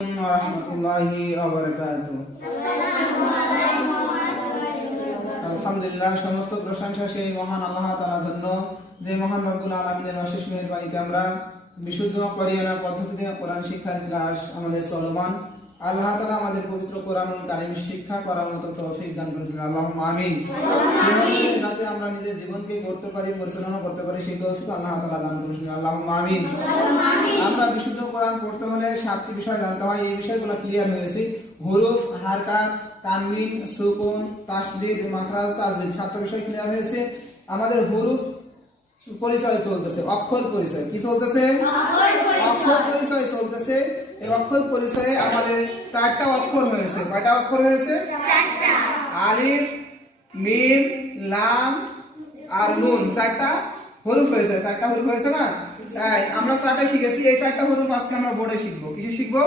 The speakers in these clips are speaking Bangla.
warahmatullahi wabarakatuh। আলহামদুলিল্লাহ, সমস্ত প্রশংসা সেই মহান আল্লাহ তাআলার জন্য, যে মহান রব্বুল আলামিনের অশেষ মেহেরবানিতে আমরা বিশুদ্ধ কোরআন পদ্ধতিতে কোরআন শিক্ষার ক্লাস আমাদের চলমান। আল্লাহ তাআলা আমাদের পবিত্র কোরআনুল কারীম শিক্ষা করার মতো তৌফিক দান করুন, আল্লাহুম্মা আমিন। যাতে আমরা নিজের জীবনকে গড়তে পারি, পরিচালনা করতে পারি, সেই তৌফিক আল্লাহ তাআলা দান করুন, আল্লাহুম্মা আমিন। আমরা বিশুদ্ধ কোরআন পড়তে হলে 7টি বিষয় জানতে হয়। এই বিষয়গুলো ক্লিয়ার হয়েছে: হুরুফ, হারকাত, তানবিন, সুকুন, তাসদীদ, মাখরাজ, তাজবীদ। 7টা বিষয় ক্লিয়ার হয়েছে। আমাদের হুরুফ পরিচয় চলতেছে, অক্ষর পরিচয়। কি চলতেছে? অক্ষর পরিচয় চলতেছে। এই অক্ষর পরিচয়ে আমাদের 4টা অক্ষর হয়েছে। কয়টা অক্ষর হয়েছে? 4টা। আলিফ, মিম, লাম আর নুন। 4টা হরফ হয়েছে। 4টা হরফ হয়েছে না? তাই আমরা 4টা শিখেছি। এই 4টা হরফ আজকে আমরা বোর্ডে শিখবো। কিসে শিখবো?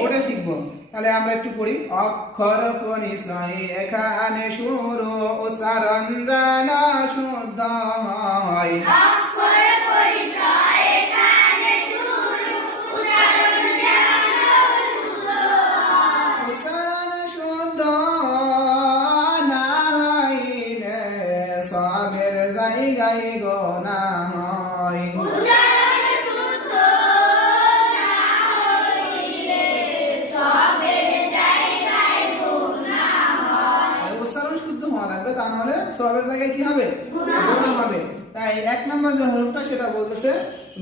বোর্ডে শিখবো। তাহলে আমরা একটু পড়ি। অক্ষর পরিচয় এখানে শুরু উচ্চারণ জানা শুদ্ধ হয়। অক্ষর পরিচয় এখানে শুরু উচ্চারণ জানা শুদ্ধ হয়। উচ্চারণ শুদ্ধ না হইলে সবের জায়গায় গোনা হয়। উচ্চারণ শুদ্ধ না হইলে সবের জায়গায় গুনাহ হয়। উচ্চারণ শুদ্ধ হওয়া লাগবে, তা না হলে সবের জায়গায় কি হবে? গোনা হবে। তাই 1 নম্বর যে হরফটা সেটা বলতেছে,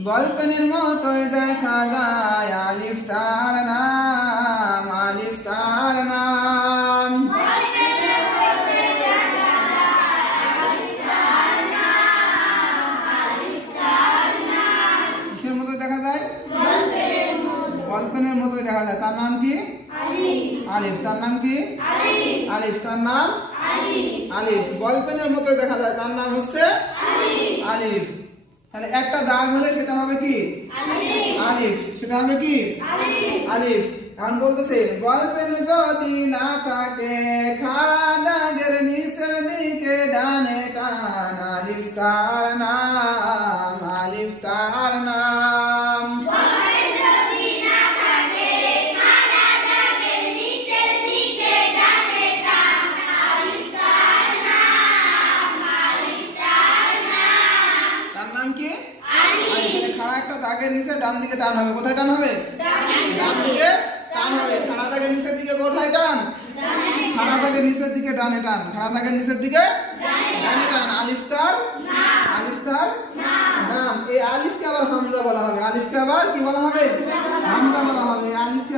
বলপেনের মতোই দেখা যায় আলিফ তার নাম, আলিফ তার নাম। কিসের মতো দেখা যায়? বলপেনের মতোই দেখা যায়। তার নাম কি? আলিফ। তার নাম কি? আলিফ। তার নাম আলিফ। বলপেনের মতোই দেখা যায়, তার নাম হচ্ছে আলিফ। তাহলে একটা দাগ হলে সেটা হবে কি? আলিফ। সেটা হবে কি? আলিফ। এখন বলতেছে, বলপেন যদি না থাকে খাড়া দাগের নিচের দিকে ডানে টান, আলিফ তার নাম, আলিফ তার নাম। তার নাম কি? আলিফ। খাড়া একটা দাগের নিচে ডান দিকে টান হবে। কোথায় টান হবে? ডান দিকে টান হবে। খাড়া দাগের নিচের দিকে কোথায় টান? খাড়া দাগের নিচের দিকে ডানে টান। খাড়া দাগের নিচের দিকে ডানে টান। আলিফ তার নাম। এই আলিফকে আবার হামজা বলা হবে। আলিফকে আবার কি বলা হবে? হামজা বলা হবে। আলিফকে